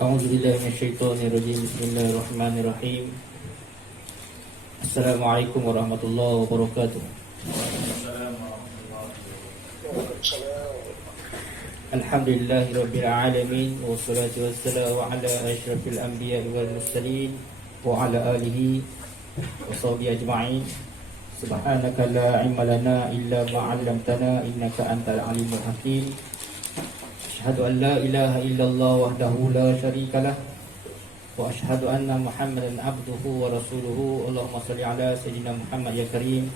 A'udzubillahi minasyaitonirrajim. Bismillahirrahmanirrahim. Assalamualaikum warahmatullahi wabarakatuh. Alhamdulillahirabbil alamin wassalatu wassalamu ala asyrafil anbiya'i wal mursalin wa ala alihi wa sahbihi ajma'in. Subhanaka la ilma lana illa ma 'allamtana innaka antal alimul hakim. Asyhadu an la ilaha illallah wahdahu la syarikalah wa asyhadu anna Muhammadan abduhu wa rasuluhu. Allahumma shalli ala sayyidina Muhammad ya karim.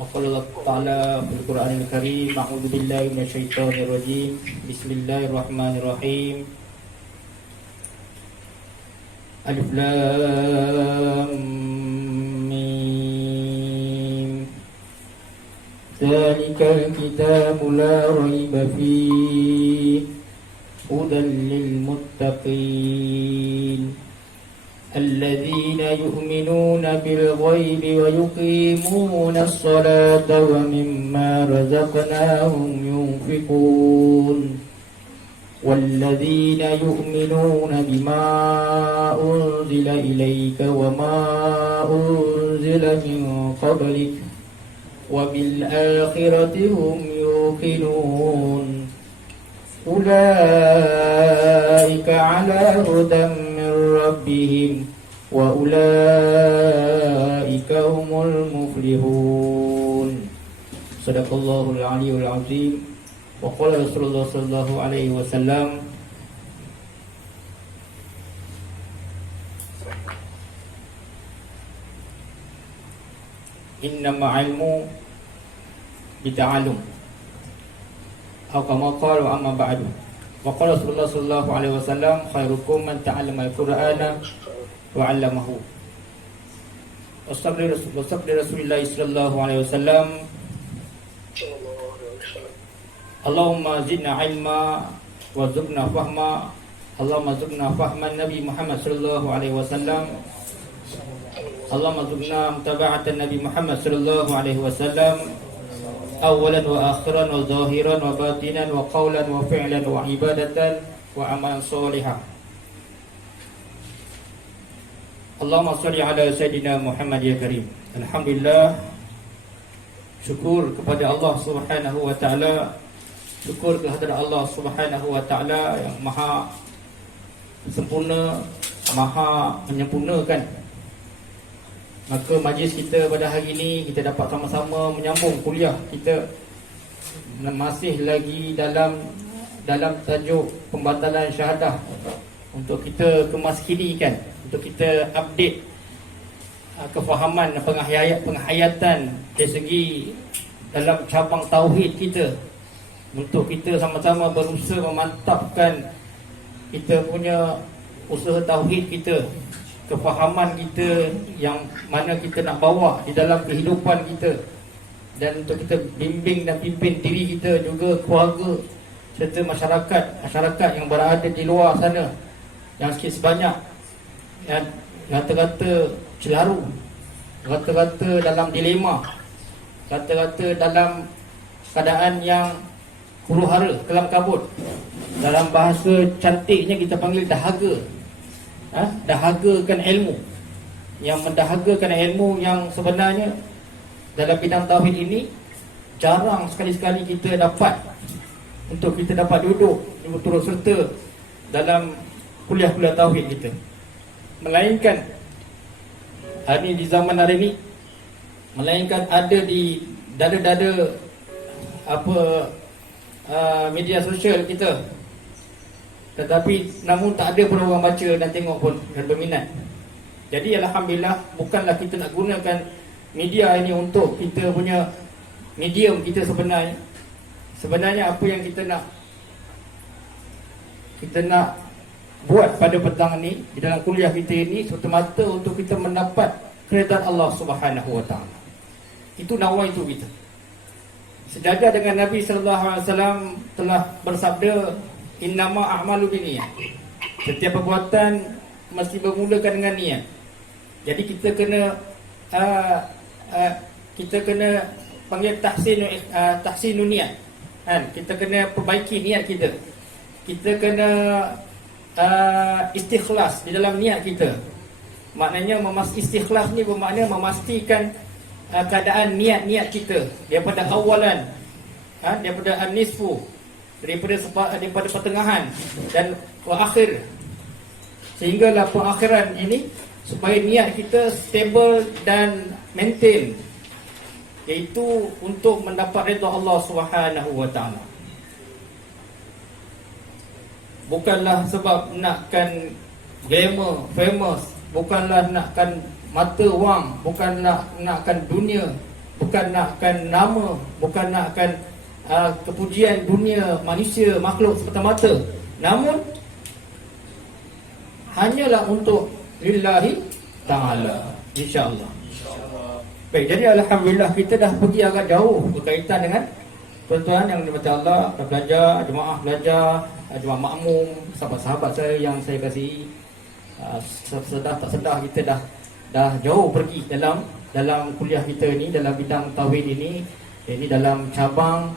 Wa qala Allah ta'ala fil Qur'anil karim, a'udzu billahi minasyaitonir rajim. Bismillahirrahmanirrahim. Alif lam mim. Dzalikal kitabu la raiba fihi hudan lil muttaqin alladzina yu'minuna bil ghaibi wa yuqimuna as-salata wa mimma razaqnahum yunfiqun walladzina yu'minuna bima unzila ilayka wa ma unzila min qablik wa bil akhirati hum yuqinun ulaika ala hudan min rabbihim wa ulaika humul muflihun. Sadaqallahul aliyyul azim. Wa qala Rasulullah sallallahu alaihi wasallam, innama ilmu bita'allum atau kama qala wa amma ba'du. Wa qala Rasulullah sallallahu alaihi wasallam, khairukum man ta'allama al-Qur'ana wa 'allamahu. Wasabda Rasulullah sallallahu alaihi wasallam, Allahumma zidna ilma wa zidna fahma. Allahumma zidna fahman Nabi Muhammad sallallahu alaihi wasallam. Allahumma zidna mutaba'atan Nabi Muhammad sallallahu alaihi wasallam awalan wa akhiran wa zahiran wa batinan wa qawlan wa fi'lan wa ibadatan wa amalan solihah. Allahumma salli ala Sayyidina Muhammad ya karim. Alhamdulillah, syukur kepada Allah subhanahu wa ta'ala, syukur kehadirat Allah subhanahu wa ta'ala yang maha sempurna, maha menyempurnakan. Maka majlis kita pada hari ini, kita dapat sama-sama menyambung kuliah kita masih lagi dalam tajuk pembatalan syahadah, untuk kita kemaskinikan, untuk kita update kefahaman penghayatan dari segi dalam cabang tauhid kita, untuk kita sama-sama berusaha memantapkan kita punya usaha tauhid kita, kefahaman kita yang mana kita nak bawa di dalam kehidupan kita, dan untuk kita bimbing dan pimpin diri kita, juga keluarga serta masyarakat yang berada di luar sana, yang sikit sebanyak yang rata-rata celaru, rata-rata dalam dilema, rata-rata dalam keadaan yang huru-hara, kelam kabut. Dalam bahasa cantiknya kita panggil dahaga. Dahagakan ilmu, yang mendahagakan ilmu yang sebenarnya dalam bidang tauhid ini jarang sekali-sekali kita dapat, untuk kita dapat duduk turut serta dalam kuliah-kuliah tauhid kita. Melainkan hari ini, di zaman hari ini, melainkan ada di dada-dada media sosial kita, tetapi namun tak ada pun orang baca dan tengok pun dan berminat. Jadi alhamdulillah, bukanlah kita nak gunakan media ini untuk kita punya medium kita sebenarnya. Sebenarnya apa yang kita nak buat pada petang ni di dalam kuliah kita ini, semata-mata untuk kita mendapat keridaan Allah Subhanahu wa taala. Itu nawaitu kita. Sejajar dengan Nabi sallallahu alaihi wasallam telah bersabda, innama a'malu binniyat. Setiap perbuatan mesti bermulakan dengan niat. Jadi kita kena panggil tahsinun niat. Kita kena perbaiki niat kita. Kita kena istikhlas di dalam niat kita. Maknanya istikhlas ni bermakna memastikan keadaan niat-niat kita daripada awalan, daripada an-nisfu, daripada pertengahan dan akhir, sehinggalah pengakhiran ini, supaya niat kita stable dan maintain, iaitu untuk mendapat redha Allah Subhanahu wa taala. Bukanlah sebab nakkan glamour, famous, bukanlah nakkan mata wang, bukanlah nakkan dunia, bukan nakkan nama, bukan nakkan kepujian dunia manusia, makhluk semata-mata, namun hanyalah untuk lillahi ta'ala, insya-Allah. Baik, jadi alhamdulillah kita dah pergi agak jauh berkaitan dengan tuan-tuan yang dirahmati Allah, dah belajar, jemaah makmum, sahabat-sahabat saya yang saya kasihi. Sedar tak sedar kita dah jauh pergi dalam kuliah kita ni, dalam bidang tauhid ini dalam cabang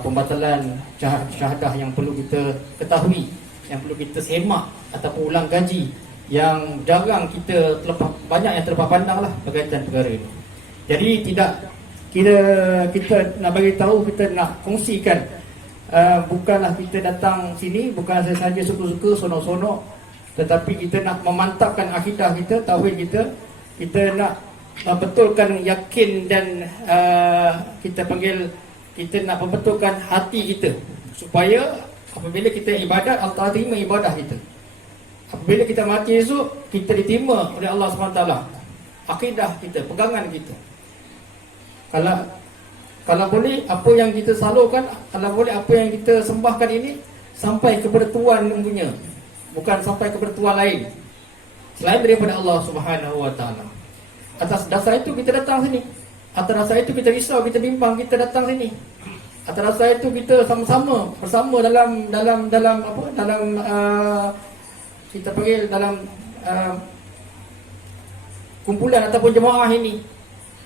pembatalan syahadah yang perlu kita ketahui, yang perlu kita semak ataupun ulang kaji, yang jarang banyak yang terlepas pandang lah berkaitan perkara ini. Jadi tidak kita nak bagi tahu, kita nak kongsikan, bukanlah kita datang sini bukan saja suka-suka, sonok-sonok, tetapi kita nak memantapkan akidah kita, tauhid kita. Kita nak betulkan yakin dan kita nak membetulkan hati kita, supaya apabila kita ibadat, Allah terima ibadah kita. Apabila kita mati esok, kita diterima oleh Allah SWT akidah kita, pegangan kita. Kalau boleh apa yang kita salurkan, kalau boleh apa yang kita sembahkan ini sampai kepada Tuhan punya, bukan sampai kepada Tuhan lain selain daripada Allah Subhanahu wa taala. Atas dasar itu kita datang sini. Atas dasar itu kita risau, kita bimbang, kita datang sini. Atas dasar itu kita sama-sama bersama dalam kita panggil dalam kumpulan ataupun jemaah ini,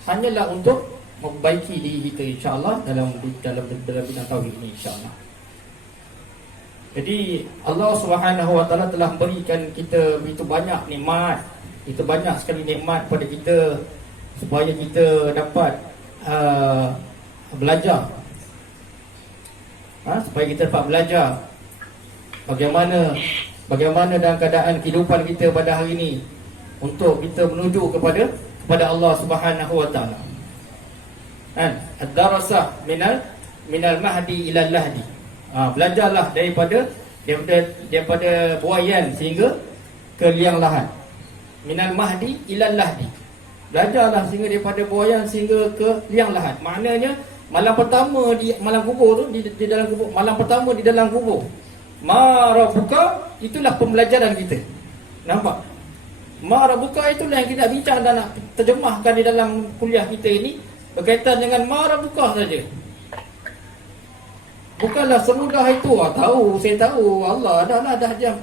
hanyalah untuk memperbaiki diri kita, insya-Allah, dalam bidang tauhid ini, insya-Allah. Jadi Allah Subhanahu wa taala telah berikan kita begitu banyak nikmat, itu banyak sekali nikmat pada kita, supaya kita dapat belajar, supaya kita dapat belajar bagaimana dalam keadaan kehidupan kita pada hari ini, untuk kita menuju kepada Allah Subhanahu wa taala. Ad-darasah minal mahdi ilal lahdi. Belajarlah daripada buayan sehingga ke liang lahat. Minal mahdi ilal lahdi. Belajarlah sehingga daripada buayan sehingga ke liang lahat. Maknanya malam pertama di malam kubur tu, di dalam kubur, malam pertama di dalam kubur, ma rabbuka, itulah pembelajaran kita. Nampak? Ma rabbuka itulah yang kita bincang dan nak terjemahkan di dalam kuliah kita ini, berkaitan dengan ma rabbuka saja. Bukanlah semudah itu. Saya tahu Allah dah jam.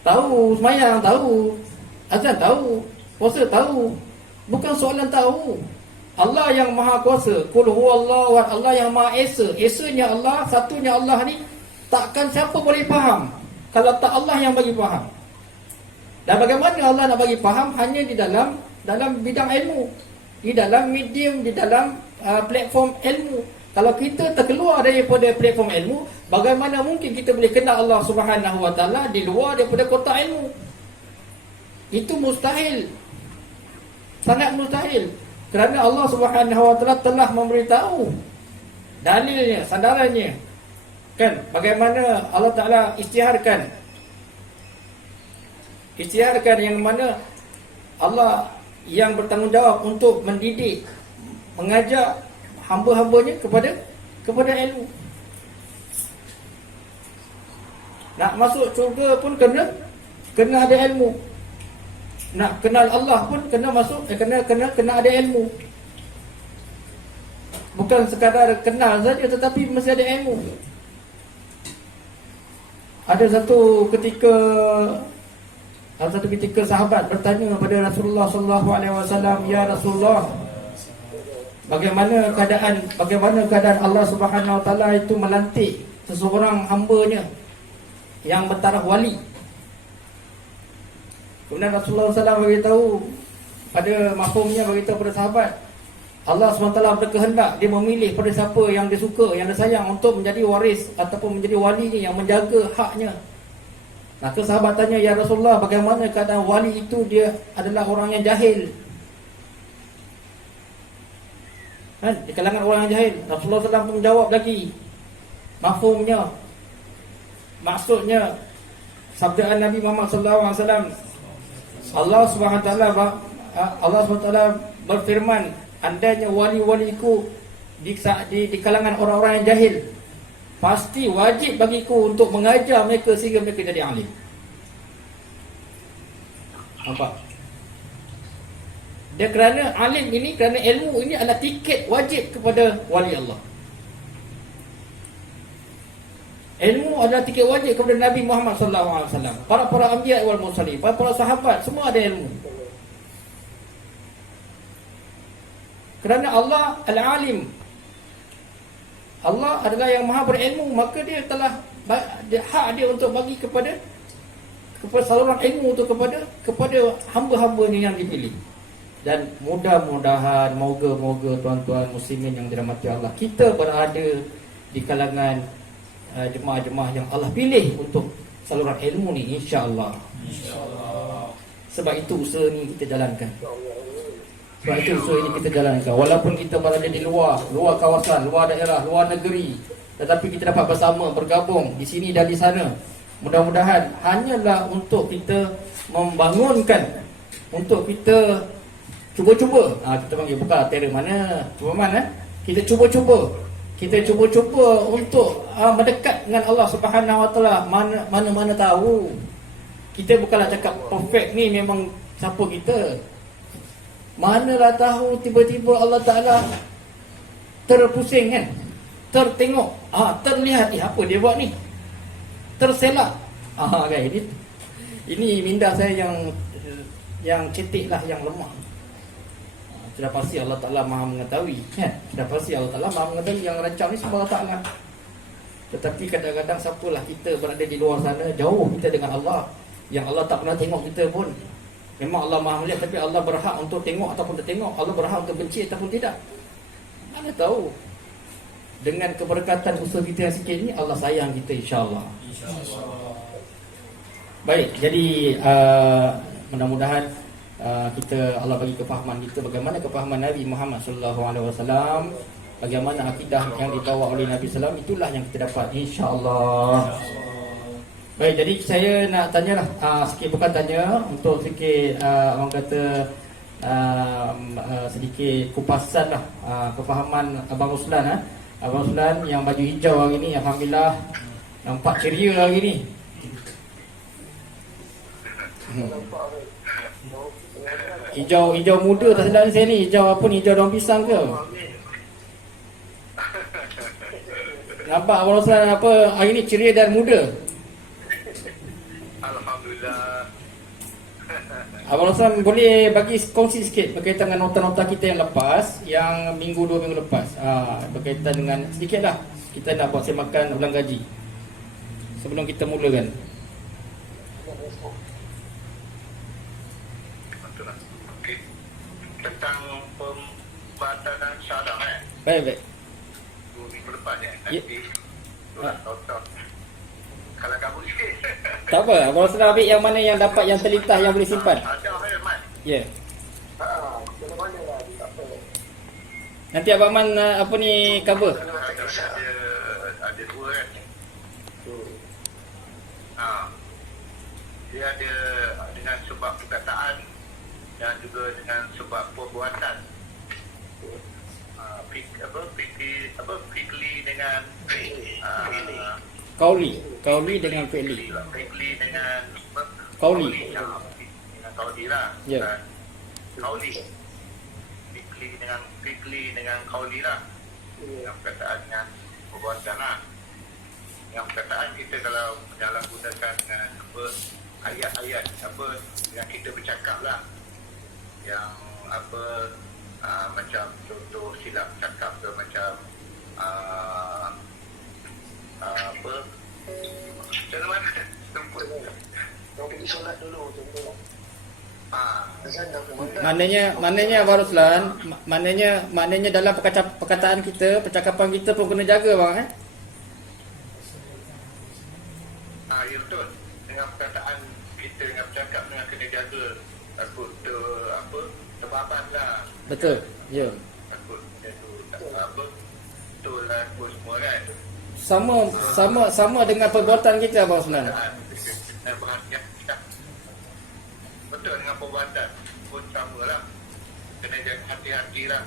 Tahu semayang, tahu azan, tahu puasa, tahu. Bukan soalan tahu. Allah yang maha kuasa, qul huwallahu ahad, Allah yang maha esa. Esanya Allah, satunya Allah ni takkan siapa boleh faham kalau tak Allah yang bagi faham. Dan bagaimana Allah nak bagi faham? Hanya di dalam bidang ilmu, di dalam medium, di dalam platform ilmu. Kalau kita terkeluar daripada platform ilmu, bagaimana mungkin kita boleh kenal Allah Subhanahu wa taala di luar daripada kotak ilmu? Itu mustahil. Sangat mustahil. Kerana Allah Subhanahu wa taala telah memberitahu dalilnya, sandarannya. Kan bagaimana Allah Taala isytiharkan yang mana Allah yang bertanggungjawab untuk mendidik, mengajar hamba-hambanya kepada ilmu. Nak masuk syurga pun kena ada ilmu. Nak kenal Allah pun kena masuk, kena ada ilmu. Bukan sekadar kenal saja, tetapi mesti ada ilmu. Ada satu ketika sahabat bertanya kepada Rasulullah sallallahu alaihi wasallam, "Ya Rasulullah, bagaimana keadaan Allah Subhanahu wa taala itu melantik seseorang hamba-Nya yang bertaraf wali. Kemudian Rasulullah SAW beritahu pada mafhumnya, beritahu pada sahabat, Allah SWT berkehendak dia memilih pada siapa yang dia suka, yang dia sayang untuk menjadi waris ataupun menjadi wali ni, yang menjaga haknya. Maka sahabat tanya, ya Rasulullah, bagaimana keadaan wali itu, dia adalah orang yang jahil? Di kalangan orang yang jahil. Rasulullah SAW pun menjawab lagi mafhumnya, maksudnya sabdaan Nabi Muhammad SAW. Allah SWT berfirman, andainya wali-waliku di kalangan orang-orang yang jahil, pasti wajib bagiku untuk mengajar mereka sehingga mereka jadi alim. Nampak? Dan kerana alim ini, kerana ilmu ini adalah tiket wajib kepada wali Allah. Ilmu adalah tiket wajib kepada Nabi Muhammad SAW, para anbiya wal mursalin, para sahabat, semua ada ilmu. Kerana Allah al-alim, Allah adalah yang maha berilmu, maka dia telah hak dia untuk bagi kepada saluran ilmu itu kepada hamba-hambanya yang dipilih. Dan mudah-mudahan, moga-moga tuan-tuan muslimin yang dirahmati Allah, kita berada di kalangan jemaah-jemaah yang Allah pilih untuk saluran ilmu ni, insya-Allah. Insya-Allah. Sebab itu usaha ni kita jalankan. Walaupun kita berada di luar kawasan, luar daerah, luar negeri, tetapi kita dapat bersama, bergabung di sini dan di sana. Mudah-mudahan hanyalah untuk kita membangunkan, untuk kita cuba-cuba. Kita panggil bukan teror mana, cuba mana? Kita cuba-cuba untuk mendekat dengan Allah Subhanahu Wa Taala. Mana tahu kita bukanlah cakap perfect ni memang siapa kita. Manalah tahu tiba-tiba Allah Taala terpusing kan, tertengok, terlihat apa dia buat ni, terselak. Kan ini minda saya yang cetek lah, yang lemah. Sudah pasti Allah Ta'ala maha mengetahui, kan? Sudah pasti Allah Ta'ala maha mengetahui, yang rancang ni semua Allah Ta'ala. Tetapi kadang-kadang siapalah kita berada di luar sana, jauh kita dengan Allah, yang Allah tak pernah tengok kita pun. Memang Allah maha melihat, tapi Allah berhak untuk tengok ataupun tak tengok, Allah berhak untuk benci ataupun tidak. Mana tahu, dengan keberkatan usaha kita yang sikit ni, Allah sayang kita, insya-Allah. Baik, jadi mudah-mudahan kita, Allah bagi kefahaman kita bagaimana kefahaman Nabi Muhammad SAW, bagaimana akidah yang dibawa oleh Nabi SAW, itulah yang kita dapat, insya-Allah. Baik, jadi saya nak tanyalah sikit, bukan tanya, untuk sikit orang kata sedikit kupasan lah kefahaman Abang Ruslan. Abang Ruslan yang baju hijau hari ni, alhamdulillah nampak ceria hari ni. Hijau muda tak sedar saya ni. Hijau apa ni? Hijau daun pisang ke? Nampak Abang Ruslan apa hari ni ceria dan muda. Alhamdulillah. Abang Ruslan boleh bagi kongsi sikit berkaitan dengan nota-nota kita yang lepas, yang 2 minggu lepas, berkaitan dengan sedikit lah, kita nak buat semakan ulang gaji sebelum kita mulakan. Okey. Tentang pembatalan syarat Baik. 2 minggu lepas Ya. nanti nota. Kalau kamu sikit. Tak apa, Abang Ruslan ambil yang mana yang dapat, yang terlintas, yang boleh simpan. Ada Mat. Ya. Kena mana lah, tak apa. Nanti Abang Man apa ni cover. Ada 2 kan. Dia ada dengan sebab perkataan dan juga dengan sebab perbuatan. Fikli dengan Kauli dengan fi'li. Fikli dengan Kauli. Dengan kauli lah. Ya. Kauli. Fikli dengan kauli lah. Yang perkataan dengan perbuatan lah. Yang perkataan kita kalau menyalahgunakan dengan apa, ayat-ayat apa yang kita bercakap lah. Yang apa, macam contoh silap cakap ke, macam apa, Macam mana? Tempat ni. Yang pergi solat dulu contoh. Azan dah kumandang. Maknanya Abang Ruslan, maknanya dalam perkataan kita, percakapan kita pun kena jaga bang Ya betul. Dengan perkataan kita, dengan bercakap, dengan kena jaga. Takut terbabat lah. Betul. Ya. Takut dia tu tak apa. Betul lah apa semua kan. Sama dengan perbuatan kita Abang Ruslan. Betul dengan perbuatan pun sama lah. Kena jaga hati-hati lah.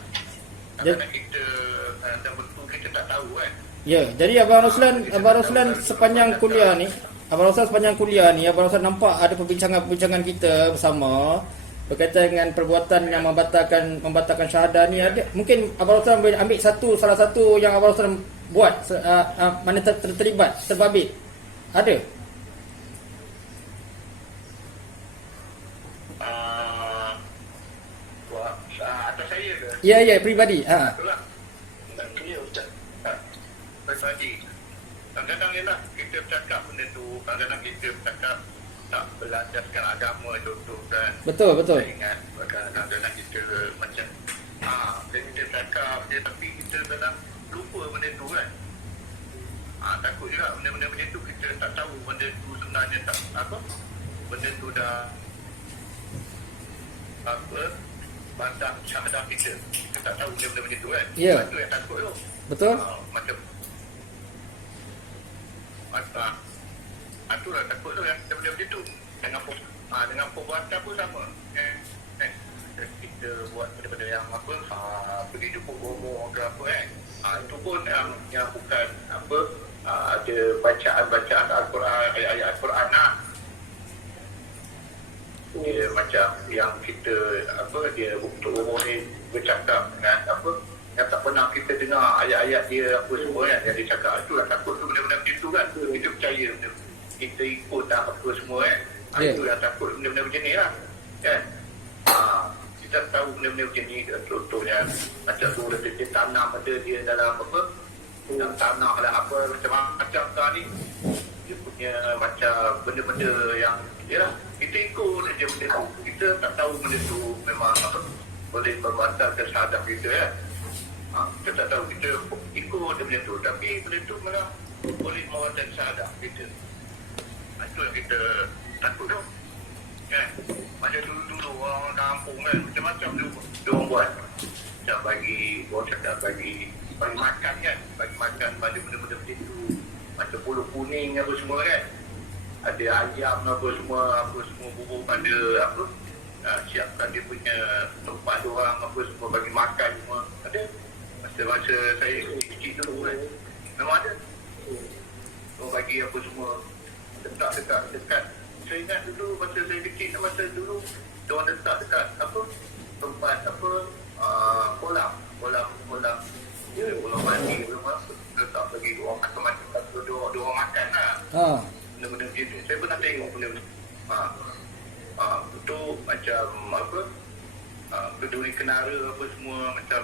Ya. Kadang-kadang kita dah betul kita tak tahu kan. Ya, jadi Abang Ruslan sepanjang kuliah ni, Abang Ruslan nampak ada perbincangan kita bersama berkaitan dengan perbuatan yang membatalkan syahadah ni. Ada mungkin Abang Ruslan boleh ambil salah satu yang Abang Ruslan buat mana terlibat, terbabit. Ada? Atas saya ke? Ya, peribadi. Itulah. Ya, Ustaz. Pribadi. Kadang-kadang ni lah kita bercakap benda tu, kadang-kadang kita bercakap tak berlandaskan agama contoh kan. Betul. Saya ingat kadang-kadang kita macam kita bercakap je tapi kita kadang lupa benda tu kan. Takut juga benda-benda macam tu kita tak tahu benda tu sebenarnya tak apa. Benda tu dah bantah syahadah kita. Kita tak tahu benda-benda macam tu kan. Ya. Itu yang takut tu. Betul? Macam itulah takut tu yang benda-benda macam tu. Dengan perbuatan pun sama. Kita buat benda-benda yang pergi jumpa bomo ke apa kan. Itu pun yang bukan ada bacaan Al-Quran, ayat-ayat Al-Quran lah. Dia macam yang kita dia untuk umur ni bercakap dengan yang tak pernah kita dengar ayat-ayat dia apa semua kan yang dia cakap. Itulah takut tu benda-benda macam tu kan. Kita percaya benda kita ikut tak apa semua kan. Itu yang takut benda-benda macam ni lah kan. Kita tahu benda-benda macam ni contohnya macam tu dia tanam ada dia dalam dalam tanah lah macam kan ni dia punya macam benda-benda yang yalah kita ikut je benda tu. Kita tak tahu benda tu memang boleh membatalkan syahadah kita kan. Kita tak tahu, kita ikut je benda tu tapi benda tu malah boleh membatalkan syahadah kita. Itu yang kita takut tu kan. Macam dulu-dulu orang kampung kan macam-macam dia orang buat macam bagi makan kan, bagi makan pada benda-benda macam tu macam bulu kuning apa semua kan, ada ayam apa semua bubur pada siapkan dia punya tempat dia orang apa semua bagi makan semua ada masa saya kecil dulu kan memang ada orang bagi apa semua dekat. Saya ingat dulu masa saya kecil masa dulu dia orang letak dekat tempat kolam mandi letak bagi dia orang macam dia orang makan lah. Benda-benda macam tu saya pernah tengok benda-benda itu macam berduri kenara apa semua macam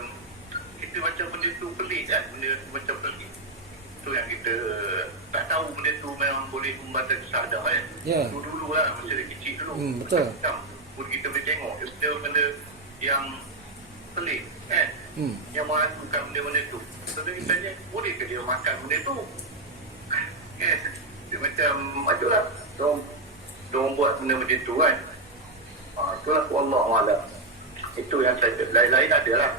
kita macam benda tu pelik kan, benda tu macam pelik. Itu yang kita tak tahu benda tu memang boleh membatalkan syahadah kan. Dulu lah masa dia kecil dulu. Betul. Pun kita boleh tengok dia benda yang pelik kan. Yang melakukan benda-benda tu. Sebab kita tanya boleh ke dia makan benda tu kan. Dia macam lah diorang buat benda macam tu kan. Itulah Wallahualam. Itu yang saya lain-lain ada lah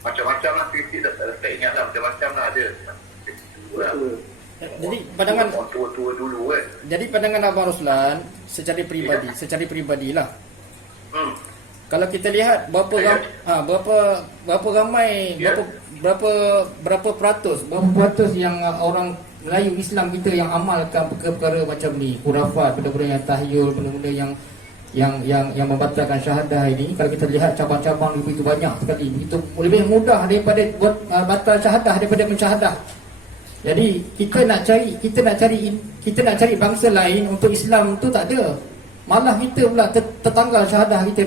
macam-macam lah kita tak ingat lah macam-macam lah ada. Jadi pandangan tua-tua dulu kan. Jadi pandangan Abang Ruslan secara peribadi lah. Kalau kita lihat berapa ramai berapa peratus yang orang Melayu Islam kita yang amalkan perkara-perkara macam ni, khurafat, benda-benda yang tahyul, benda-benda yang membatalkan syahadah ini. Kalau kita lihat cabang-cabang begitu banyak sekali, begitu lebih mudah daripada buat batal syahadah daripada mensyahadah. Jadi kita nak cari bangsa lain untuk Islam tu tak ada. Malah kita pula tertanggal syahadah kita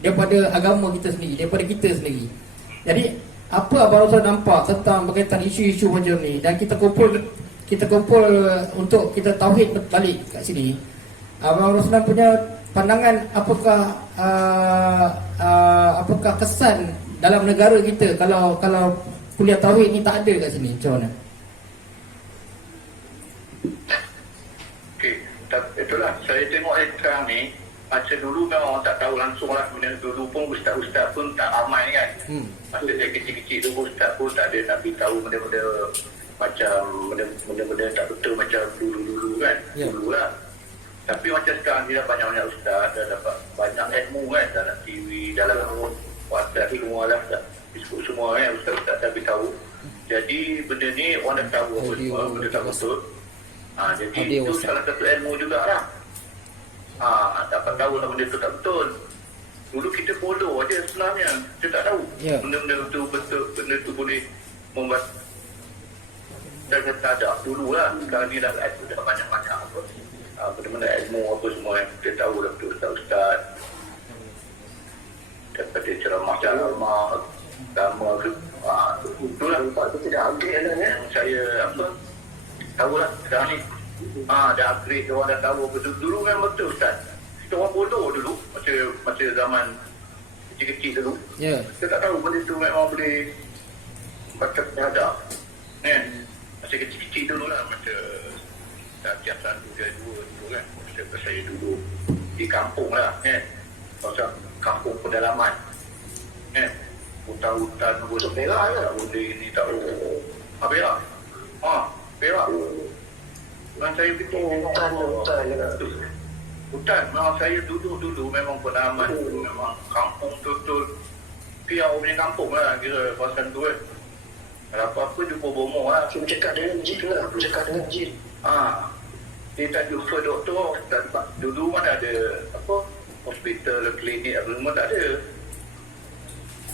daripada agama kita sendiri, daripada kita sendiri. Jadi apa Abang Roslan nampak tentang berkaitan isu-isu macam ni, dan kita kumpul untuk kita tauhid balik kat sini. Abang Roslan punya pandangan, apakah kesan dalam negara kita kalau kuliah tauhid ni tak ada kat sini, macam mana? Okey, itulah saya tengok sekarang ni, masa dulu memang orang tak tahu langsung lah. Benda dulu pun ustaz-ustaz pun tak ramai kan. Masa dia kecil-kecil dulu, ustaz pun tak ada nak beritahu benda-benda macam benda-benda tak betul macam dulu-dulu kan. Dulu lah. Tapi macam sekarang ni dah banyak-banyak ustaz, dah dapat banyak ilmu kan, dalam TV, dalam WhatsApp semua lah, Facebook semua kan, ustaz-ustaz dah beritahu. Jadi benda ni orang dah tahu apa semua, benda tak betul. Jadi itu salah satu ilmu jugalah. Dapat tahu lah benda tu tak betul. Dulu kita bodoh aja sebenarnya, kita tak tahu benda-benda tu betul, benda tu boleh membuat kita tak ada dulu lah. Sekarang ni dah banyak-banyak apa benda-benda ilmu apa semua yang kita tahu lah betul, ustaz-ustaz daripada ceramah-ceramah agama ke. Itulah kita tidak upgrade lah kan. Saya tahulah sekarang ni dah upgrade, orang dah tahu betul. Dulu memang betul ustaz, kita orang bodoh dulu masa zaman kecil-kecil dulu. Kita tak tahu benda tu memang boleh baca terhadap kan. Masa kecil-kecil dulu lah, masa setiap 1, 2 dulu kan, masa saya dulu di kampung lah kan, macam kampung pedalaman kan, hutan-hutan pun Perak tak boleh ni, tak boleh Perak Perak dengan saya pergi hutan. Memang saya dulu memang pengalaman, memang kampung betul-betul piau punya kampung lah, kira kawasan tu kan. Kalau apa-apa jumpa bomoh lah. Cuma cakap dengan jin lah, bercakap dengan jin. Dia tak jumpa doktor, dulu mana ada hospital, klinik apa semua tak ada.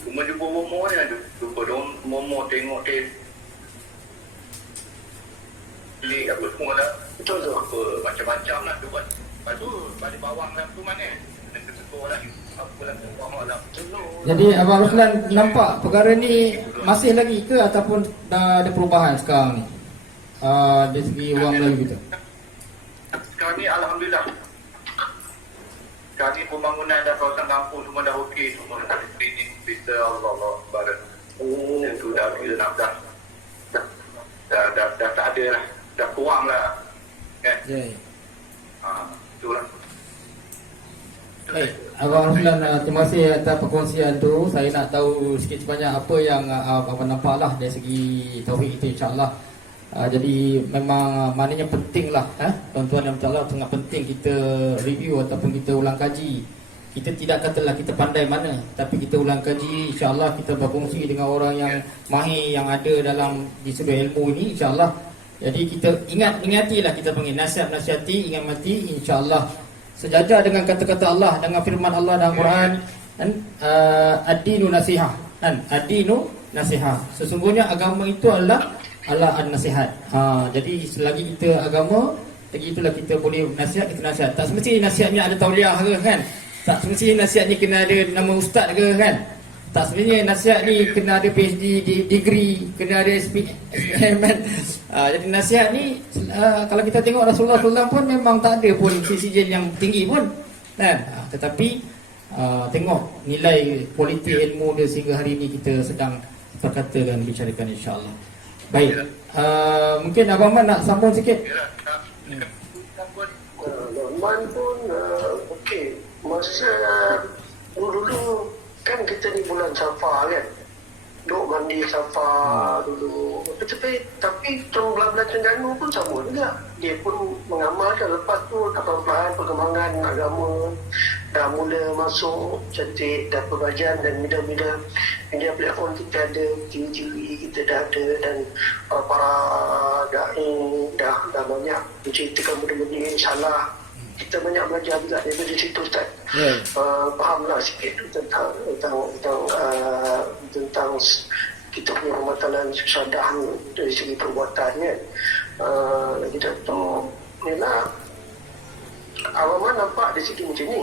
Cuma jumpa bomoh ni ada, jumpa bomoh tengok pelik apa semua lah. Betul tu. Apa macam-macam lah tu buat. Lepas tu balik bawang lah tu mana. Kena kesetor lah. Apa lah bawang lah. Jadi Abang Roslan nampak perkara ni masih lagi ke ataupun dah ada perubahan sekarang ni? Dari segi orang Melayu kita. Sekarang ni Alhamdulillah. Sekarang ni pembangunan dah kawasan kampung semua dah okey. Semua dah klinik, hospital, Allah barat. Itu dah kira nak dah tak ada lah. Dah kurang lah kan. Itulah. Baik, Abang Roslan, terima kasih atas perkongsian tu. Saya nak tahu sikit sebanyak apa yang Abang nampak lah dari segi tauhid kita, insyaAllah. Jadi memang maknanya penting lah, tuan-tuan dan insyaAllah sangat penting kita review ataupun kita ulang kaji. Kita tidak katalah kita pandai mana, tapi kita ulang kaji, insyaAllah kita berkongsi dengan orang yang mahir, yang ada dalam di sudut ilmu ini, insyaAllah. Jadi kita ingatilah, kita panggil nasihati, ingat mati, insyaAllah sejajar dengan kata-kata Allah, dengan firman Allah dalam Quran, ad-dinu nasihah, ad-dinu nasihah. Sesungguhnya agama itu adalah an-nasihat. Jadi selagi kita agama, lagi itulah kita boleh nasihat, kita nasihat. Tak semesti nasihatnya ada tauliah ke kan? Tak semesti nasihatnya kena ada nama ustaz ke kan? Tak sebenarnya nasihat ni kena ada PhD, degree, kena ada SPM kan? Jadi nasihat ni kalau kita tengok Rasulullah SAW pun memang tak ada pun sijil yang tinggi pun kan? Tetapi tengok nilai kualiti ilmu dia sehingga hari ni kita sedang berkata dan bicarakan, insyaAllah. Baik, mungkin Abang Man nak sambung sikit. Man pun okey. Masa dulu kan kita ni bulan Safar kan, duk mandi Safar dulu. Tapi bulan-bulan Terengganu pun sama juga. Dia pun mengamalkan. Lepas tu perlahan perkembangan agama dah mula masuk cantik, dah perbajian dan media platform kita ada, TV kita dah ada, dan para da'i dah banyak menceritakan benda-benda, insyaAllah kita banyak belajar juga daripada situ Ustaz. Fahamlah sikit tentang kita punya pematalan syusadah dari segi perbuatan kan. Kita tahu ialah awam nampak dari segi macam ni.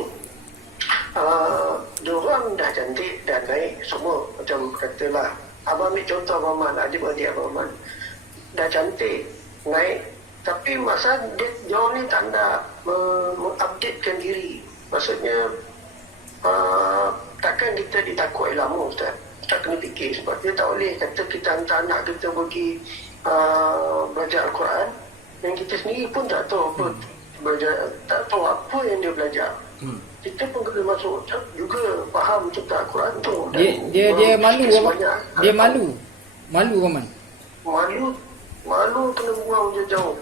Diorang dah cantik, dah naik semua, macam katalah Abang ambil contoh Abang Man, adik-adik Abang Man dah cantik, naik, tapi masa dia jauh ni tak nak mengupdatekan diri. Maksudnya takkan kita ditakut lama Ustaz. Tak kena fikir, sebab dia tak boleh kata kita hantar anak kita pergi belajar Al-Quran dan kita sendiri pun tak tahu apa belajar, tak tahu apa yang dia belajar. Kita pun kena masuk juga faham tentang Al-Quran tu. Dia malu Abang. Dia malu Abang. Malu kena buang jauh-jauh.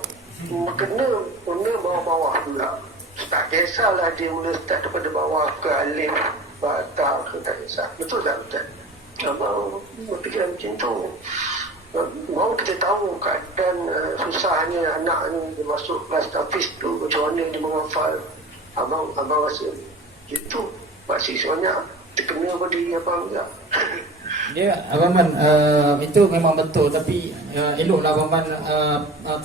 Kena bawah-bawah pula. Tak kisahlah dia mula start daripada bawah ke alif, bata ke, tak kisah. Betul tak Ustaz? Abang berfikiran macam tu. Baru kita tahu keadaan susahnya anak ni dia masuk kelas tahfiz tu, macam mana dia menghafal. Abang rasa itu masih sebenarnya terkena pada diri abang juga. Dia Abang Man, itu memang betul, tapi eloklah Abang Man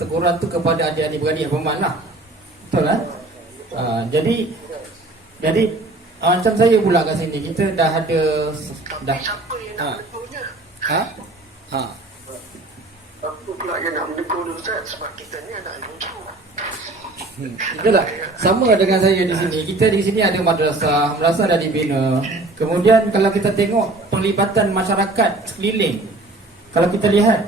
teguran tu kepada adik-adik beradik Abang Man lah. Betul kan? Jadi macam saya pula kat sini, kita dah ada Siapa yang nak menegurnya? Apa pula yang nak menegur dia Ustaz? Sebab kita ni anak lucu. Itulah, sama dengan saya di sini. Kita di sini ada madrasah dah dibina. Kemudian kalau kita tengok pelibatan masyarakat sekeliling, kalau kita lihat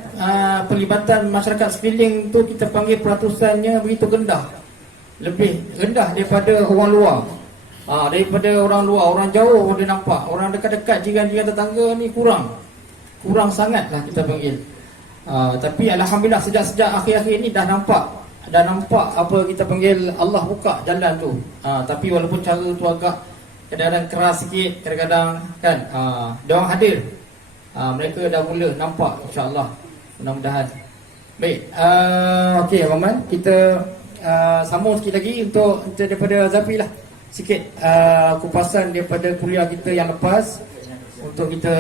pelibatan masyarakat sekeliling tu, kita panggil peratusannya begitu rendah. Lebih rendah daripada orang luar. Daripada orang luar, orang jauh dia nampak. Orang dekat-dekat, jiran-jiran tetangga ni kurang sangat lah kita panggil. Tapi Alhamdulillah sejak akhir-akhir ini dah nampak apa kita panggil Allah buka jalan tu. Tapi walaupun cara tu agak kadang-kadang keras sikit, kadang-kadang kan dia orang hadir. Mereka dah mula nampak, insya-Allah. Mudah-mudahan. Baik, okey Abang Man, kita sambung sikit lagi untuk daripada Zafi lah. Sikit kupasan daripada kuliah kita yang lepas, untuk kita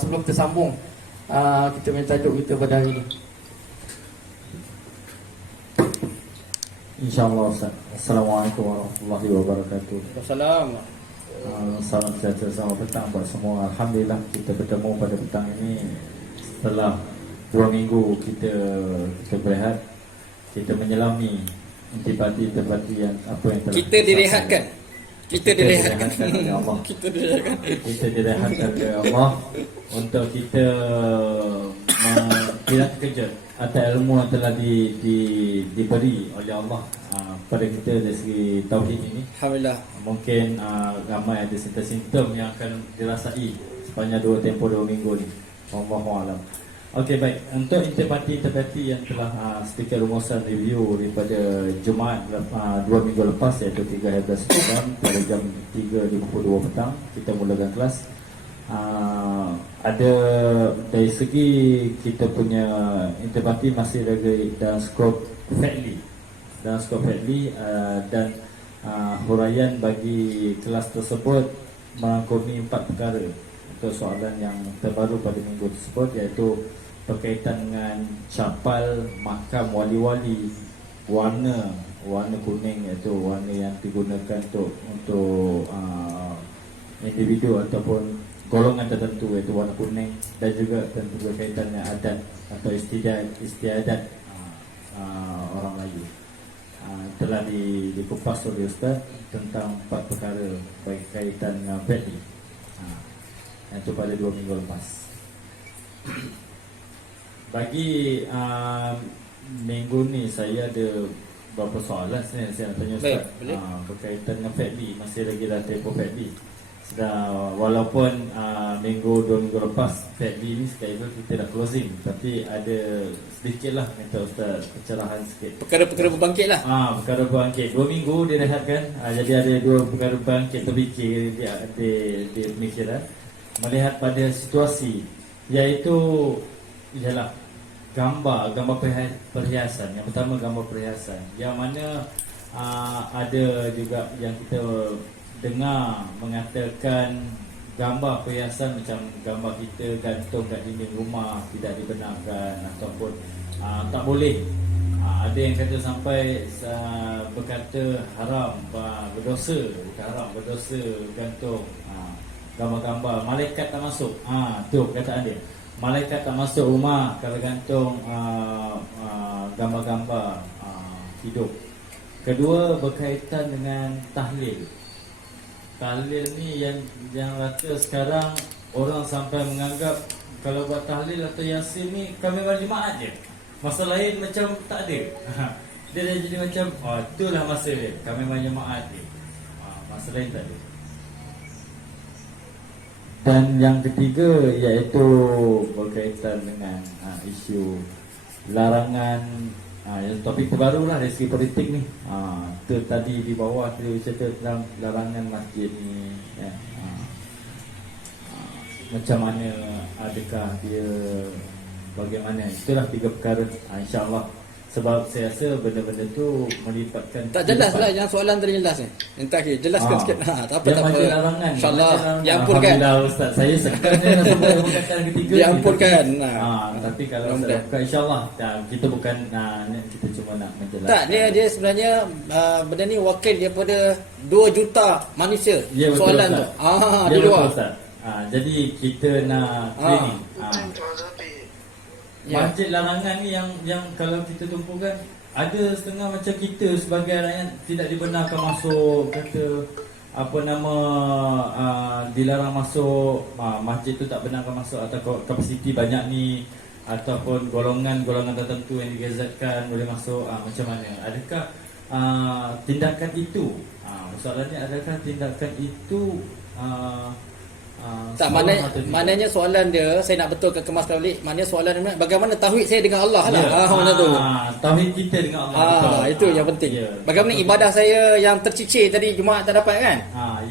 sebelum kita sambung kita minta tajuk kita pada hari ini. InsyaAllah Ustaz. Assalamualaikum warahmatullahi wabarakatuh. Assalamualaikum. Salam sejahtera, selamat petang buat semua. Alhamdulillah kita bertemu pada petang ini setelah 2 minggu kita berehat. Kita menyelami intipati yang apa yang telah Kita direhatkan oleh Allah. Kita direhatkan oleh Allah untuk kita tidak terkejut atas ilmu yang telah diberi oleh Allah pada kita dari segi tauhid ini. Alhamdulillah. Mungkin ramai ada simptom yang akan dirasai sepanjang tempoh 2 minggu ni. Wallahualam. Okey, baik. Untuk intipati yang telah speaker rumusan review daripada Jumaat 2 minggu lepas, iaitu 3 hari petang pada jam 3.52 petang kita mulakan kelas. Ada dari segi kita punya intipati masih lagi dalam skop Fadli, dan huraian bagi kelas tersebut merangkumi 4 perkara untuk soalan yang terbaru pada minggu tersebut, iaitu berkaitan dengan capal makam wali-wali, warna kuning, iaitu warna yang digunakan untuk individu ataupun golongan tertentu, iaitu warna kuning, dan juga tentu berkaitan dengan adat atau istiadat orang Melayu. Telah dikupas oleh Ustaz tentang 4 perkara berkaitan dengan Fadli. Itu pada 2 minggu lepas. Bagi minggu ni saya ada beberapa soalan sebenarnya saya nak tanya Ustaz. Berkaitan dengan Fadli, masih lagi dah tempoh Fadli. Walaupun minggu 2 minggu lepas Fadli ni sekali kita dah closing, tapi ada sedikit lah minta Ustaz pencerahan sikit. Perkara-perkara berbangkit lah. Perkara berbangkit 2 minggu dia rehatkan. Jadi ada 2 perkara berbangkit terfikir dia pemikiran melihat pada situasi, iaitu ialah gambar perhiasan. Yang pertama, gambar perhiasan, yang mana ada juga yang kita dengar mengatakan gambar perhiasan macam gambar kita gantung kat dinding rumah tidak dibenarkan ataupun tak boleh. Ada yang kata sampai berkata haram, berdosa, bukan haram, berdosa gantung gambar-gambar. Malaikat tak masuk. Tu perkataan dia. Malaikat tak masuk rumah kalau gantung gambar-gambar hidup. Kedua, berkaitan dengan tahlil. Tahlil ni yang rata sekarang orang sampai menganggap kalau buat tahlil atau yasin ni kami wali jemaat je. Masa lain macam tak ada. Dia dah jadi macam itulah masa dia. Kami wali jemaat je. Masa lain tak ada. Dan yang ketiga iaitu berkaitan dengan isu larangan. Yang topik terbaru lah dari segi politik ni. Itu tadi di bawah kita cerita tentang larangan masjid ni ya. Macam mana, adakah dia, bagaimana. Itulah 3 perkara InsyaAllah. Sebab saya rasa benda-benda tu melibatkan. Tak jelas lah yang soalan tadi jelas ni. Yang terakhir jelaskan sikit. Tak apa. Larangan. InsyaAllah diampunkan. Alhamdulillah Ustaz, saya sekarang nak sebut perkataan ketiga diampunkan. Tapi kalau saya bukan insyaAllah kita bukan kita cuma nak menjelaskan. Tak, dia sebenarnya benda ni wakil daripada 2 juta manusia. Ya, soalan betul, tu. Di luar. Ustaz. Jadi kita nak training. Masjid larangan ni yang kalau kita tumpukan, ada setengah macam kita sebagai rakyat tidak dibenarkan masuk, kata dilarang masuk, masjid tu tak benarkan masuk atau kapasiti banyak ni, ataupun golongan-golongan tertentu yang digazetkan boleh masuk. Macam mana? Adakah tindakan itu, soalannya adakah tindakan itu tak, maknanya soalan dia, saya nak betulkan kemaskan balik. Maknanya soalan dia bagaimana tauhid saya dengan Allah lah. Mana tu? Tauhid kita dengan Allah. Itu yang penting. Bagaimana ibadah saya yang tercicir tadi Jumaat tak dapat kan?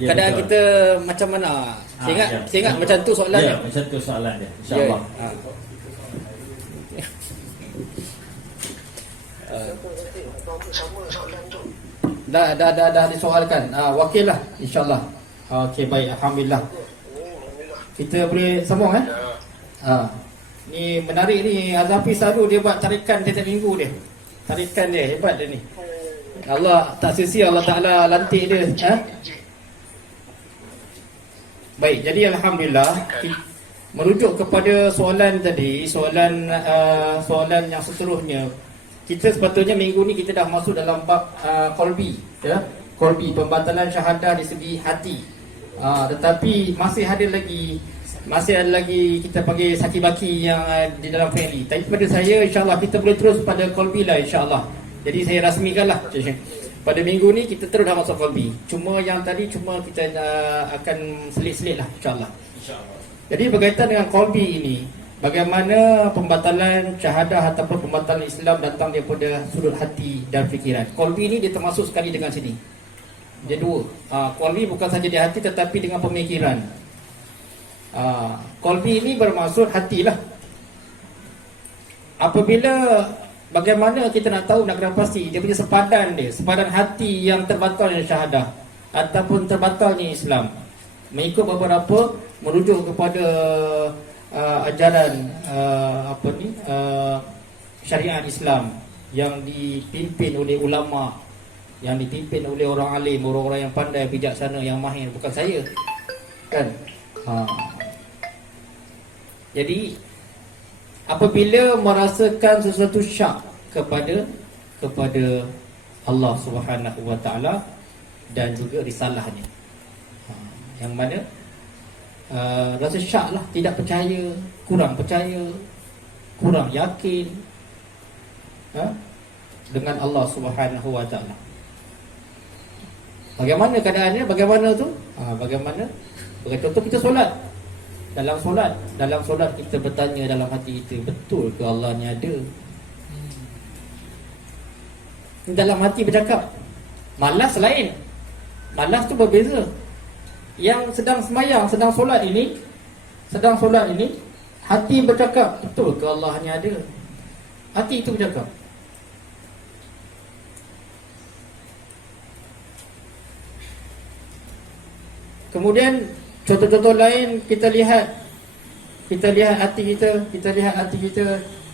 Kadang kita macam mana? Saya ingat macam tu soalan dia. Macam tu soalan dia. InsyaAllah. Sama soalan tu. Dah disoalkan. Wakil lah insyaAllah. Okey, baik, alhamdulillah. Kita boleh sambung ni menarik ni. Azafi selalu dia buat tarikan setiap minggu dia. Tarikan dia hebat dia ni. Allah tak sia-sia Allah Taala lantik dia. Baik, jadi alhamdulillah merujuk kepada soalan tadi, soalan yang seterusnya. Kita sepatutnya minggu ni kita dah masuk dalam bab qalbi ya. Qalbi, pembatalan syahadah di segi hati. Tetapi masih ada lagi kita panggil saki-baki yang di dalam fi'li. Tapi pada saya insyaAllah kita boleh terus pada qalbi lah insyaAllah. Jadi saya rasmikan lah pada minggu ni kita terus dah masuk qalbi. Cuma yang tadi kita akan selit-selit lah insyaAllah. Jadi berkaitan dengan qalbi ini, bagaimana pembatalan syahadah ataupun pembatalan Islam datang daripada sudut hati dan fikiran. Qalbi ini dia termasuk sekali dengan sini. Dia dua. Qalbi bukan saja di hati tetapi dengan pemikiran. Qalbi ini bermaksud hatilah. Apabila bagaimana kita nak tahu, nak kena pasti dia punya sepadan hati yang terbatalnya syahadah ataupun terbatalnya Islam. Mengikut beberapa merujuk kepada ajaran syariat Islam yang dipimpin oleh ulama, yang dipimpin oleh orang alim, orang-orang yang pandai, bijaksana, yang mahir, bukan saya kan. Jadi apabila merasakan sesuatu syak kepada Allah Subhanahu Wa Taala dan juga risalahnya, yang mana rasa syak lah, tidak percaya, kurang yakin dengan Allah Subhanahu Wa Taala. Bagaimana keadaannya? Bagaimana tu? Bagaimana? Contoh kita solat. Dalam solat kita bertanya dalam hati kita, betul ke Allah ni ada? Dalam hati bercakap. Malas lain. Malas tu berbeza. Yang sedang sembahyang, sedang solat ini, hati bercakap, betul ke Allah ni ada? Hati itu bercakap. Kemudian contoh-contoh lain kita lihat hati kita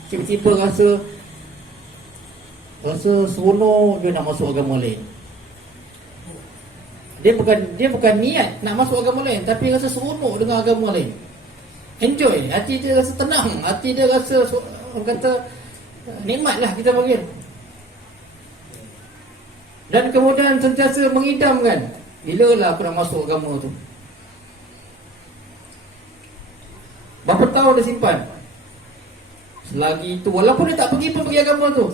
tiba-tiba rasa seronok dia nak masuk agama lain. Dia bukan niat nak masuk agama lain, tapi rasa seronok dengan agama lain. Enjoy, hati dia rasa tenang, hati dia rasa orang kata nikmatlah kita panggil. Dan kemudian sentiasa mengidamkan, bilalah aku nak masuk agama tu. Berapa tahun dia simpan? Selagi itu, walaupun dia tak pergi pun pergi agama tu,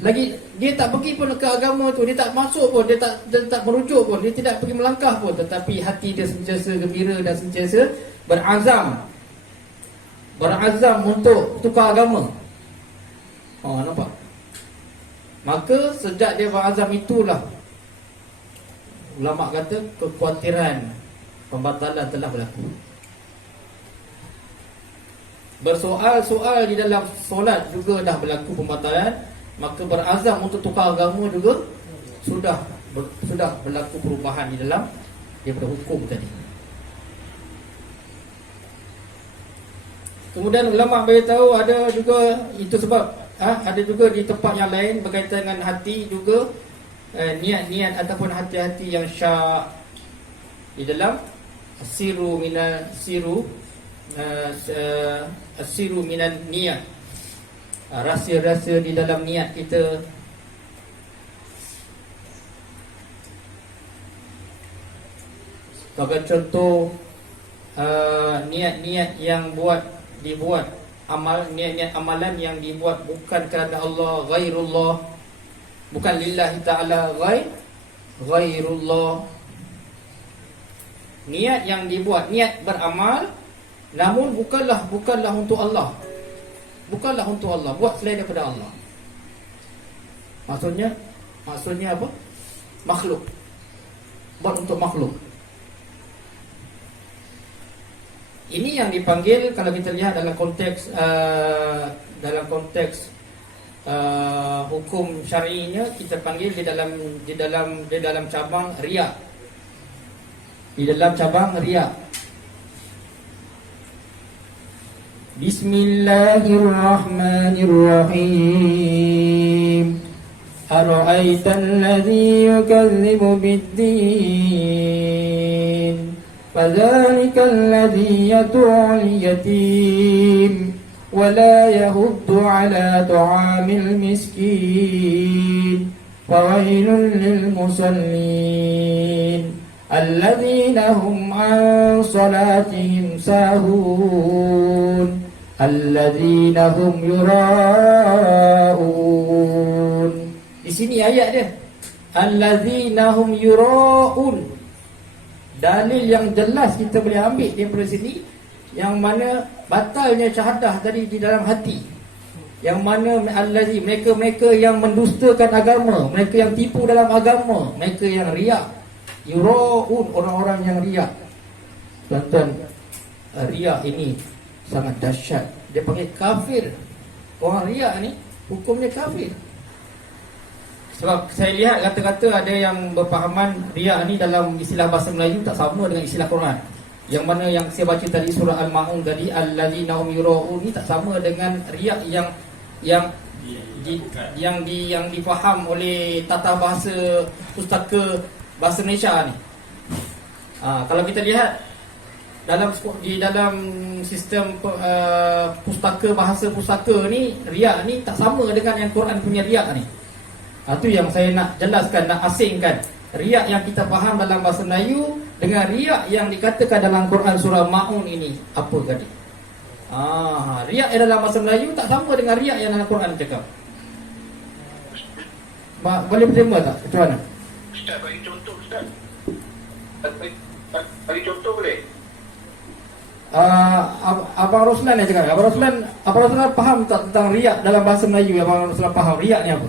lagi dia tak pergi pun ke agama tu, dia tak masuk pun, dia tak merujuk pun, dia tidak pergi melangkah pun, tetapi hati dia sentiasa gembira dan sentiasa berazam untuk tukar agama. Nampak? Maka sejak dia berazam itulah ulama kata kekhawatiran pembatalan telah berlaku. Bersoal-soal di dalam solat juga dah berlaku pembatalan, maka berazam untuk tukar agama juga sudah berlaku perubahan di dalam daripada hukum tadi. Kemudian ulama beritahu ada juga itu sebab ada juga di tempat yang lain berkaitan dengan hati juga, niat-niat ataupun hati-hati yang syak di dalam asiru minan niat, rahsia-rahsia di dalam niat kita. Sebagai contoh, niat-niat yang dibuat niat-niat amalan yang dibuat bukan kerana Allah, ghairullah, bukan lillahi ta'ala, ghairullah. Niat yang dibuat, niat beramal, namun bukanlah untuk Allah. Bukanlah untuk Allah, buat selain daripada Allah. Maksudnya apa? Makhluk. Buat untuk makhluk. Ini yang dipanggil, kalau kita lihat dalam konteks hukum syar'inya, kita panggil di dalam cabang riya. Di dalam cabang riya. Bismillahirrahmanirrahim. Ara'aital ladzi yukadzibu bid-din, fadzalikal ladzi yad'ul yatim wa la yahuddu 'ala ta'amil miskin, fawailul lil musallin alladzina hum 'an salatihim sahun alladzina hum yura'un. Di sini ayat dia, alladzina hum yura'un. Dalil yang jelas kita boleh ambil daripada sini, yang mana batalnya syahadah tadi di dalam hati, yang mana allazi, mereka yang mendustakan agama, mereka yang tipu dalam agama, mereka yang riak. Yura'un, orang-orang yang riak. Tuan-tuan, riak ini sangat dahsyat. Dia panggil kafir. Orang riak ni hukumnya kafir. Sebab saya lihat kata-kata ada yang berpahaman riak ni dalam istilah bahasa Melayu tak sama dengan istilah Quran. Yang mana yang saya baca tadi surah Al-Ma'un tadi, allazina hum yura'un, ni tak sama dengan riak yang difaham oleh tata bahasa pustaka bahasa Malaysia ni. Kalau kita lihat di dalam sistem pustaka bahasa pustaka ni, riak ni tak sama dengan yang Quran punya riak ni. Itu yang saya nak jelaskan, nak asingkan riak yang kita faham dalam bahasa Melayu dengan riak yang dikatakan dalam Quran surah Ma'un ini. Apa tadi? Riak yang dalam bahasa Melayu tak sama dengan riak yang dalam Quran cakap. Boleh terima tak? Macam mana? Ustaz, bagi contoh Ustaz. Bagi contoh boleh? Abang Roslan yang cakap. Abang Roslan faham tak tentang riak dalam bahasa Melayu? Abang Roslan faham riak ni apa?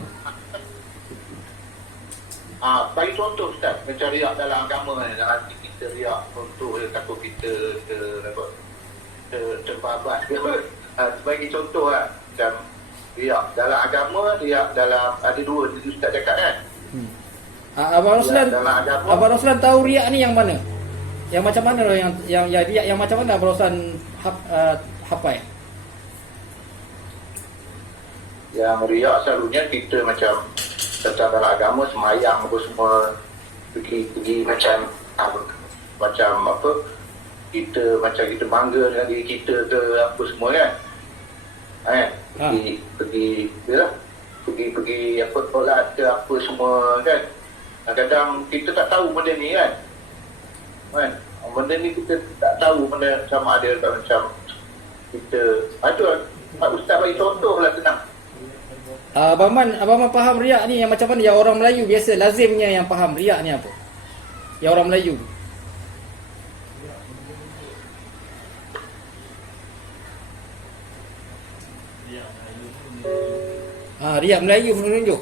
Bagi contoh Ustaz, macam riak dalam agama ni, dalam hati kita riak, contoh dia takut kita terbabas ke. Bagi contoh lah, macam riak dalam agama, riak dalam, ada dua Ustaz cakap kan. Abang Roslan tahu riak ni yang mana? Yang macam mana yang riak yang macam mana Abang Roslan hafal? Yang riak selalunya kita macam tentang dalam agama, semayang apa semua, pergi jadi macam apa, kita macam kita bangga dengan diri kita ke apa semua kan. Pergi apa solat ke apa semua kan. Kadang-kadang kita tak tahu benda ni kan. Benda ni kita tak tahu benda sama ada macam kita. Pak Ustaz bagi contoh lah senang. Abang Man faham riak ni yang macam mana? Yang orang Melayu biasa lazimnya yang faham riak ni apa? Yang orang Melayu. Riak Melayu menunjuk.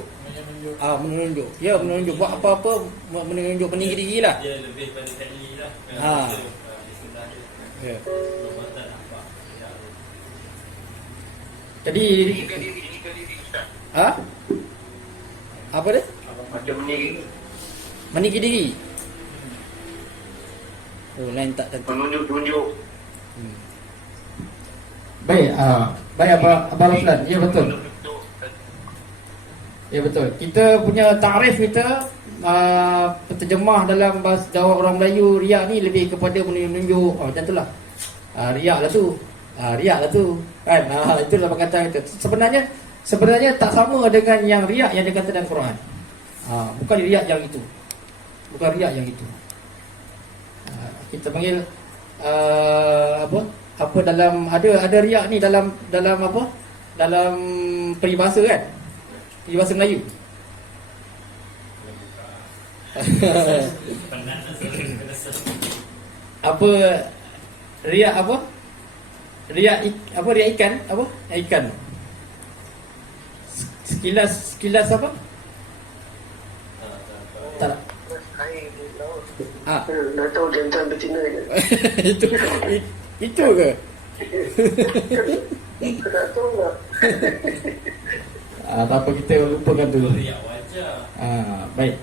Menunjuk. Ya, menunjuk buat apa-apa, menunjuk meninggi diri lah. Dia lebih pada teknik lah. Ya. Jadi Meninggikan diri Ustaz. apa dia? Macam Meninggi diri. Lain tak tentu. menunjuk. Baik, baik Abang Raflan. Ya betul. Ya betul. Kita punya takrif kita penterjemah dalam bahasa Jawa orang Melayu, riak ni lebih kepada menunjuk. Macam itulah. Riak lah tu. Kan? Itulah perkataan kita. Sebenarnya tak sama dengan yang riak yang dikata dalam Quran. Bukan riak yang itu. Kita panggil apa dalam ada riak ni dalam apa? Dalam peribahasa kan? Peribahasa Melayu. Apa riak apa? Riak ikan apa? Ikan. Sekilas apa? Tak. Air di laut. Dah tahu jantan betina je. Itu ke? Kau tak tahu tak? Tak apa, kita lupakan dulu. Riak wajar. Baik.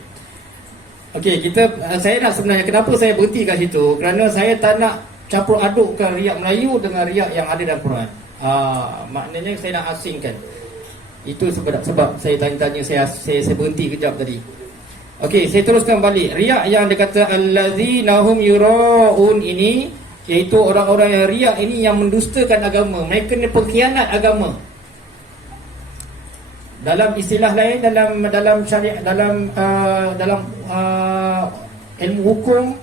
Okey, saya nak sebenarnya kenapa saya berhenti kat situ? Kerana saya tak nak campur adukkan riak Melayu dengan riak yang ada dalam Quran. Maknanya saya nak asingkan. Itu sebab saya tanya-tanya, saya berhenti kejap tadi. Okey, saya teruskan balik. Riak yang dikata allazina hum yuraun ini, iaitu orang-orang yang riak ini yang mendustakan agama. Mereka ni pengkhianat agama. Dalam istilah lain, dalam syariat, dalam ilmu hukum,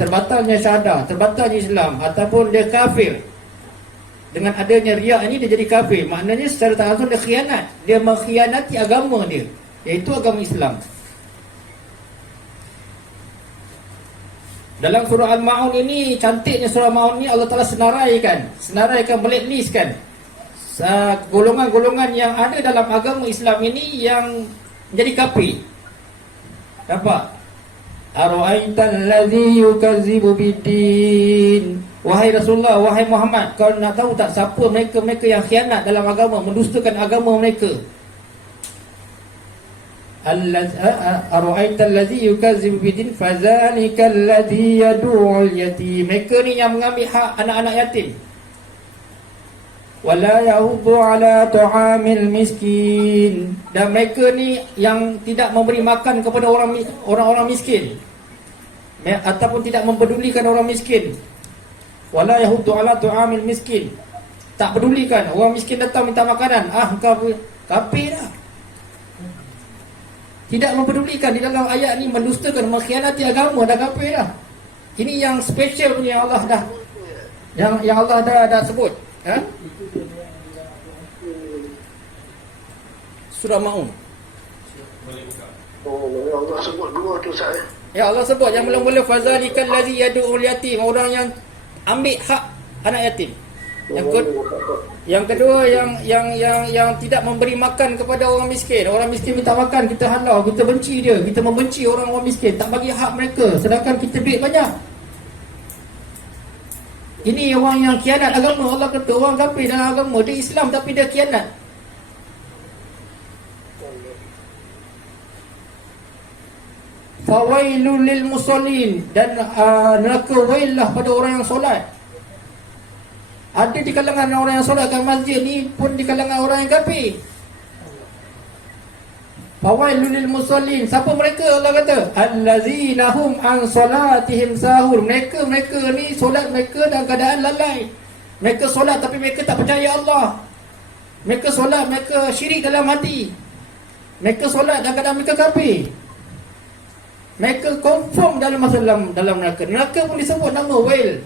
terbatalnya syahadah, terbatalnya Islam, ataupun dia kafir. Dengan adanya riak ini dia jadi kafir. Maknanya secara tak langsung dia khianat. Dia mengkhianati agama dia, iaitu agama Islam. Dalam surah Al-Ma'un ini, cantiknya surah Al-Ma'un ini Allah Ta'ala senaraikan blacklistkan golongan-golongan yang ada dalam agama Islam ini yang jadi kafir. Dapat? Ara'aital ladzi yukazzibu biddin. Wahai Rasulullah, wahai Muhammad, kau nak tahu tak siapa mereka yang khianat dalam agama, mendustakan agama mereka? Ara'aital ladzi yukazzibu biddin fadzalikal ladzi yad'ul yatim. Mereka ni yang mengambil hak anak-anak yatim. Wala yahuddu ala ta'amil miskin. Dan mereka ni yang tidak memberi makan kepada orang-orang miskin, ataupun tidak mempedulikan orang miskin. Wala yahuddu ala ta'amil miskin. Tak pedulikan orang miskin datang minta makanan, engkau kafir dah. Tidak mempedulikan. Di dalam ayat ni mendustakan, mengkhianati agama, dah kafir dah. Ini yang special punya Allah dah. Yang Allah dah sebut. Surah Maun. Allah sebut dua tu saya. Ya, Allah sebut yang mula-mula fazalikal ladzi yad'ul yatim, orang yang ambil hak anak yatim. Yang kedua yang tidak memberi makan kepada orang miskin. Orang miskin minta makan, kita halau, kita benci dia, kita membenci orang-orang miskin, tak bagi hak mereka, sedangkan kita duit banyak. Ini orang yang khianat agama. Allah kata orang kafir dalam agama, dia Islam tapi dia khianat. Fawailul lil musallin, dan neraka waillah pada orang yang solat. Ada di kalangan orang yang solat kat masjid ni pun di kalangan orang yang kafir. Fawailul lil musallin. Siapa mereka? Allah kata, allazina hum an salatihim sahur. Mereka ni solat mereka dalam keadaan lalai. Mereka solat tapi mereka tak percaya Allah. Mereka solat, mereka syirik dalam hati. Mereka solat dalam keadaan mereka kafir. Mereka confirm dalam neraka. Neraka pun disebut nama wail.